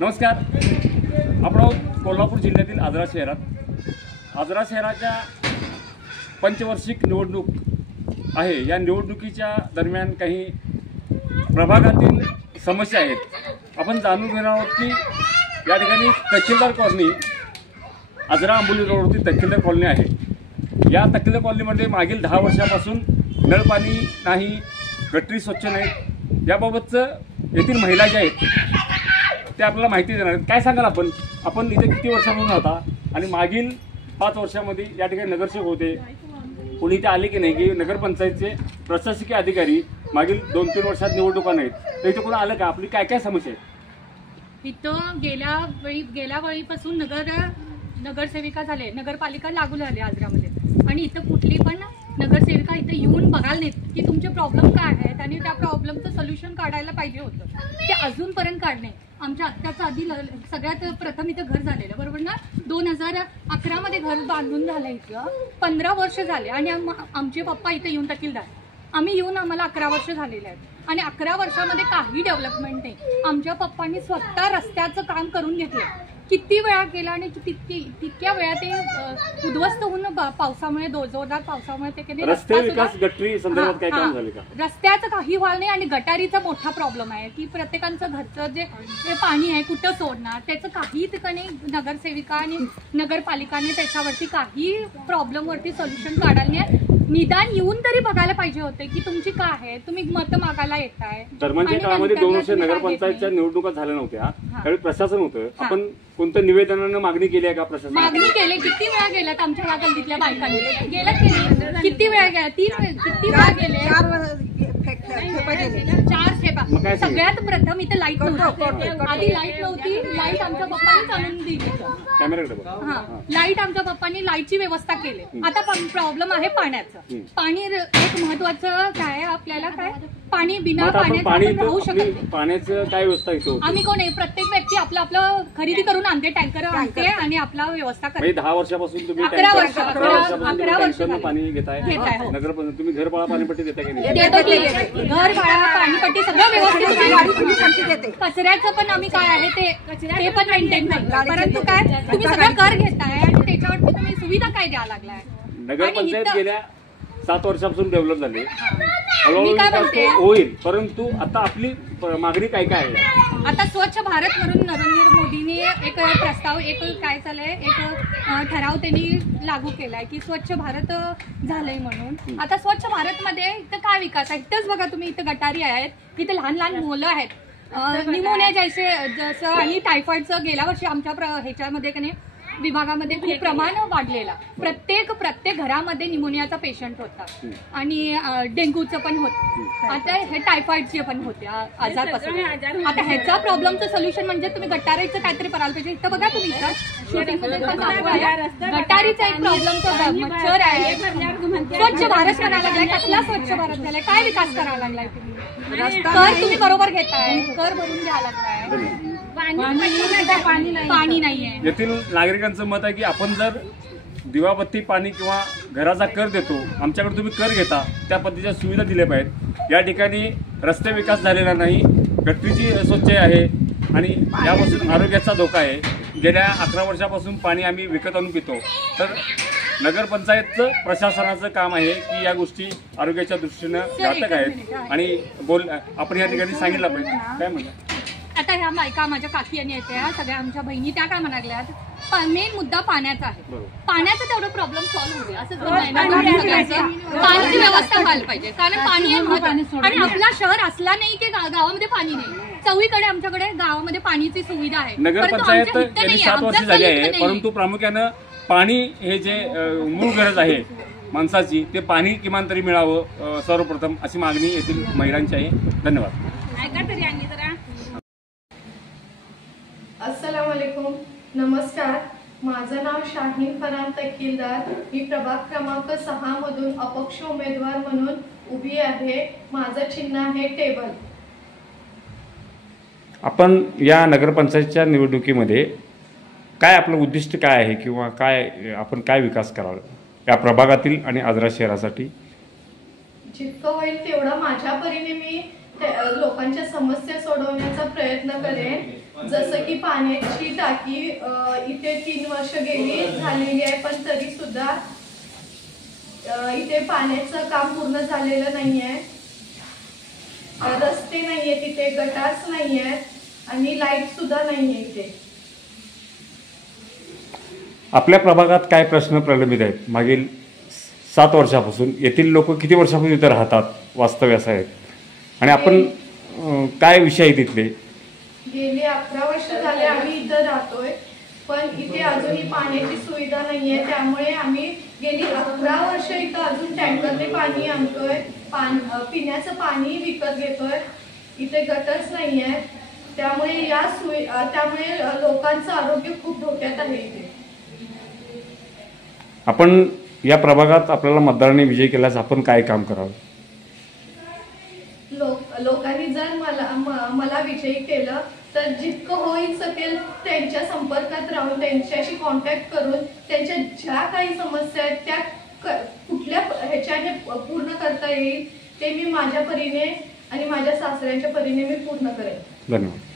नमस्कार. आपण कोल्हापूर जिल्ह्यातील आजरा शहरात आजरा शहराच्या पंचवार्षिक निवडणूक आहे. या निवडणुकीच्या दरम्यान काही प्रभागातील समस्या आहेत. आपण जाणून घेणार आहोत की या ठिकाणी तहसीलदार कॉलनी, आजरा आंबोली रोडवरती तहसीलदार कॉलनी आहे. या तहसीलदार कॉलनीमध्ये मागील 10 वर्षापासून नळपाणी नाही, गटरी स्वच्छ नाहीत. याबाबतचं येथील महिला ज्या आहेत ते आपल्याला माहिती देणार आहेत. काय सांगाल आपण इथे किती वर्षापासून होता आणि मागील 5 वर्षामध्ये या ठिकाणी नगरसेवक होते, कोणी इथे आले की नाही, की नगरपंचायतचे प्रशासकीय अधिकारी मागील 2-3 वर्षात निवडणुका नाहीत, तर इथे कोणी आलं का? आपली काय काय समस्या आहेत? इथं गेल्या वेळीपासून नगरसेविका झाले, नगरपालिका लागू झाली आजरामध्ये, आणि इथं कुठली पण नगरसेविका इथं येऊन बघायला नाहीत की तुमचे प्रॉब्लेम काय आहेत आणि त्या प्रॉब्लेमचं सोल्युशन काढायला पाहिजे होतं. ते अजूनपर्यंत काढणे. आमच्या आत्याचं आधी सगळ्यात प्रथम इथं घर झालेलं, बरोबर ना? 2011 मध्ये घर बांधून झालं. इथं 15 वर्ष झाले आणि आमचे पप्पा इथं येऊन तहसीलदार, आम्ही येऊन आम्हाला 11 वर्ष झालेले आहेत आणि 11 वर्षामध्ये काही डेव्हलपमेंट नाही. आमच्या पप्पांनी स्वतः रस्त्याचं काम करून घेतलं. किती वेळा केला आणि तितक्या वेळा ते उद्ध्वस्त होऊन पावसामुळे, जोरदार पावसामुळे ते रस्ते विकास गटरी संदर्भात काय काम झाले का? रस्त्याचं काही व्हाल नाही आणि गटारीचा मोठा प्रॉब्लेम आहे की प्रत्येकांचं घरचं जे पाणी आहे कुठं सोडणार, त्याचं काही ठिकाणी नगरसेविका आणि नगरपालिकाने त्याच्यावरती काही प्रॉब्लेमवरती सोल्युशन काढायला नाही. निदान येऊन तरी बघायला पाहिजे होते की तुमची काय आहे, तुम्ही मतं मागायला येताय. दरम्यानच्या काळामध्ये 2 वर्ष नगरपंचायतच्या निवडणुका झाल्या नव्हत्या, त्यावेळी प्रशासन होतं. आपण कोणत्या निवेदनानं मागणी केली आहे का? प्रशासन मागणी केली, किती वेळा गेल्यात आमच्या या गल्लीतल्या बायकांनी, गेल्यात किती वेळा गेल्या, किती वेळा गेले, 4 खेपा. सगळ्यात प्रथम इथे लाईट नव्हती, आधी लाईट नव्हती. लाईट आमच्या पप्पांनी आणून दिली. लाईट आमच्या पप्पांनी लाईटची व्यवस्था केली. आता प्रॉब्लेम आहे पाण्याचं. पाणी एक महत्वाचं काय आपल्याला, काय पाणी, बिना पाण्याचं राहू शकत नाही. पाण्याचं काय व्यवस्था येतो? आम्ही कोण आहे, प्रत्येक व्यक्ती आपलं खरेदी करून आणते, टँकर आणते आणि आपला व्यवस्था करते. 10 वर्षापासून तुम्ही 11 वर्ष पाणी घेताय. नगरपंचायत तुम्ही घरपाळा पाणीपट्टी देता की नाही? देतो की घरपाळा पाणीपट्टी सगळं व्यवस्थित. कचऱ्याचं पण आम्ही काय आहे ते पण मेंटेन करतो. परंतु काय तुम्ही सगळं कर घेताय आणि त्याच्यावरती तुम्ही सुविधा काय द्यायला लागलाय? नगरपंचायत गेल्या 7 वर्षापासून डेव्हलप झाले, हळूहळू होईल, परंतु आता आपली मागणी काय काय आहे? आता स्वच्छ भारत म्हणून नरेंद्र मोदींनी एक प्रस्ताव, एक काय चाललंय, एक ठराव त्यांनी लागू केलाय की स्वच्छ भारत झालंय म्हणून. आता स्वच्छ भारत मध्ये इथं काय विकास आहे? इथंच बघा तुम्ही, इथं गटारी आहेत, इथे लहान लहान मुलं आहेत, निमोनिया जसं आणि टायफॉइडचं गेल्या वर्षी आमच्या ह्याच्यामध्ये का नाही विभागामध्ये खूप प्रमाण वाढलेला. प्रत्येक घरामध्ये निमोनियाचा पेशंट होता आणि डेंग्यूचं पण होतं. आता हे टायफॉइडचे पण होते आजारपासून. आता ह्याचा प्रॉब्लेमचं सोल्युशन म्हणजे तुम्ही गटारीचं काहीतरी करायला पाहिजे. इथं बघा तुम्ही, इथं शूटिंगमध्ये पण गटारीचा एक प्रॉब्लेम तो मच्छर आहे. स्वच्छ भारत करायला लागलाय. कसला स्वच्छ भारत झालाय? काय विकास करायला लागलाय तुम्ही? कर तुम्ही बरोबर घेताय, कर भरून घ्यायला लागलाय, पाणी नाहीये. येथील नागरिकांचं मत आहे की आपण जर दिवाबत्ती, पाणी किंवा घराचा कर देतो, आमच्याकडे तुम्ही कर घेता, त्या पद्धतीच्या सुविधा दिल्या पाहिजेत. या ठिकाणी रस्ते विकास झालेला नाही, गटरीची स्वच्छ आहे आणि यापासून आरोग्याचा धोका आहे. गेल्या 11 वर्षापासून पाणी आम्ही विकत आणून पितो. तर नगरपंचायतचं प्रशासनाचं काम आहे की या गोष्टी आरोग्याच्या दृष्टीनं घातक आहेत आणि आपण या ठिकाणी सांगितलं पाहिजे. काय म्हणतात आता ह्या बायका माझ्या काकी आणि येत्या सगळ्या आमच्या बहिणी, त्या काय म्हणाल्या, मेन मुद्दा पाण्याचा आहे. पाण्याचा तेवढं प्रॉब्लेम सॉल्व्ह होईल असं पाण्याची व्यवस्था व्हायला पाहिजे. कारण पाणी आहे महत्त्वाचं आणि आपला शहर असला नाही की गावामध्ये पाणी नाही. चौहीकडे आमच्याकडे गावामध्ये पाणीची सुविधा आहे. नगरपंचायत गेली 7 वर्ष झाली आहे, परंतु प्रामुख्यानं पाणी हे जे मूळ गरज आहे माणसाची, ते पाणी किमान तरी मिळावं सर्वप्रथम, अशी मागणी येथील महिलांची आहे. धन्यवाद. अस्सलामुअलैकुम. नमस्कार. माझं नाव शाहीन फरान तहसीलदार. मी प्रभाग क्रमांक 6 मधून अपक्ष उमेदवार म्हणून उभी आहे. माझं चिन्ह आहे टेबल. आपण या नगरपंचायतच्या निवडणुकीमध्ये काय आपलं उद्दिष्ट काय आहे किंवा आपण काय विकास करावा या प्रभागातील आणि आजरा शहरासाठी? जितकं होईल तेवढं माझ्या परीने मी लोकांच्या समस्या सोडवण्याचा प्रयत्न करेन। जसं की पाण्याची टाकी इथे 3 वर्ष गेली झालेली आहे, पण तरी सुद्धा इथे पाण्याचं काम पूर्ण झालेलं नाहीये। रस्ते नाहीये तिथे, गटार्स नाहीये आणि लाईट सुद्धा नाहीये इथे। आपल्या प्रभागात काय प्रश्न प्रलंबित आहेत? मागील 7 वर्षापासून येथील लोक किती वर्षापासून इथे राहतात, वास्तव्यास आहेत, आणि आपण काय विषय आहेत तिथले? गेली 11 वर्ष झाले आम्ही इथं राहतोय, पण इथे अजूनही पाण्याची सुविधा नाहीये। त्यामुळे आम्ही गेली 11 वर्ष इथं अजून टँकरने पाणी आणतोय, पिण्याचं पाणी विकत घेतोय। इथे गटर्स नाहीये, त्यामुळे त्यामुळे लोकांचं आरोग्य खूप धोक्यात आहे इथे। आपण या प्रभागात आपल्याला मतदारांनी विजय केल्यास आपण काय काम करावं? लोकांनी जर मला विजयी केलं तर जितकं होईल शकेल त्यांच्या संपर्कात राहून, त्यांच्याशी कॉन्टॅक्ट करून त्यांच्या ज्या काही समस्या आहेत त्या कुठल्या ह्याच्याने पूर्ण करता येईल ते मी माझ्या परीने आणि माझ्या सासऱ्यांच्या परीने मी पूर्ण करेन। धन्यवाद।